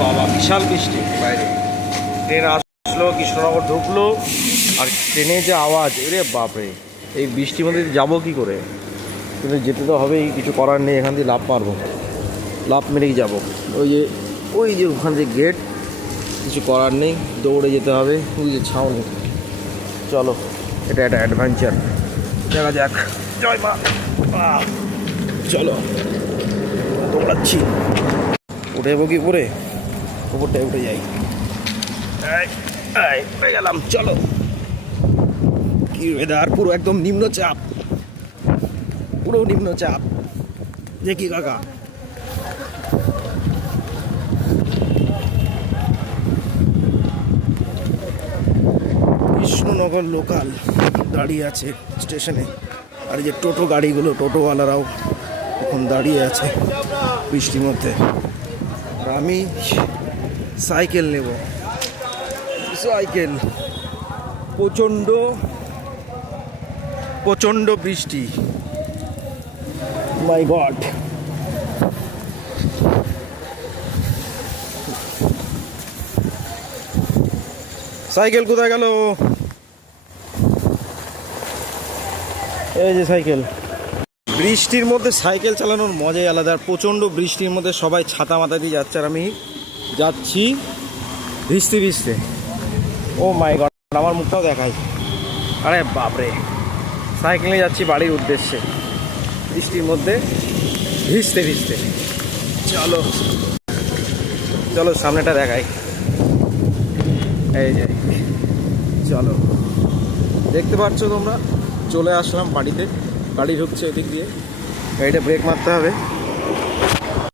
বাবা বিশাল বৃষ্টি বাইরে। ট্রেন আসলো, কৃষ্ণনগর ঢুকলো, আর ট্রেনে যে আওয়াজ, এরে বাপরে! এই বৃষ্টির মধ্যে যাবো কি করে? কিন্তু যেতে তো হবেই, কিছু করার নেই। এখান দিয়ে লাফ মারবো, লাফ মেরেই যাবো। ওই যে ওখান থেকে গেট, কিছু করার নেই, দৌড়ে যেতে হবে। ওই যে ছাউনি, চলো এটা একটা অ্যাডভেঞ্চার, দেখা যাক। জয় মা, চলো দৌড়াচ্ছি। উঠে যাবো কি করে? উপরটায় উঠে যাই। উঠে গেলাম, চলো। কি ওয়েদার, পুরো একদম নিম্নচাপ, পুরো নিম্নচাপ। দেখি কাকা, কৃষ্ণনগর লোকাল দাঁড়িয়ে আছে স্টেশনে। আর এই যে টোটো গাড়িগুলো, টোটোওয়ালারাও এখন দাঁড়িয়ে আছে বৃষ্টির মধ্যে। আর আমি সাইকেল নেব, সাইকেল। প্রচণ্ড প্রচণ্ড বৃষ্টি, মাই গড। সাইকেল কোথায় গেল? এই যে সাইকেল। বৃষ্টির মধ্যে সাইকেল চালানোর মজাই আলাদা। আর প্রচণ্ড বৃষ্টির মধ্যে সবাই ছাতা মাথা দিয়ে যাচ্ছে, আর আমি যাচ্ছি ভিজতে ভিজতে। ও মাই গড, আমার মুখটাও দেখাই। আরে বাপরে, সাইকেলে যাচ্ছি বাড়ির উদ্দেশ্যে, বৃষ্টির মধ্যে ভিজতে ভিজতে। চলো চলো, সামনেটা দেখাই। এই যে চলো, দেখতে পাচ্ছ তোমরা, চলে আসলাম বাড়িতে। গাড়ি ঢুকছে এদিক দিয়ে, গাড়িটা ব্রেক মারতে হবে।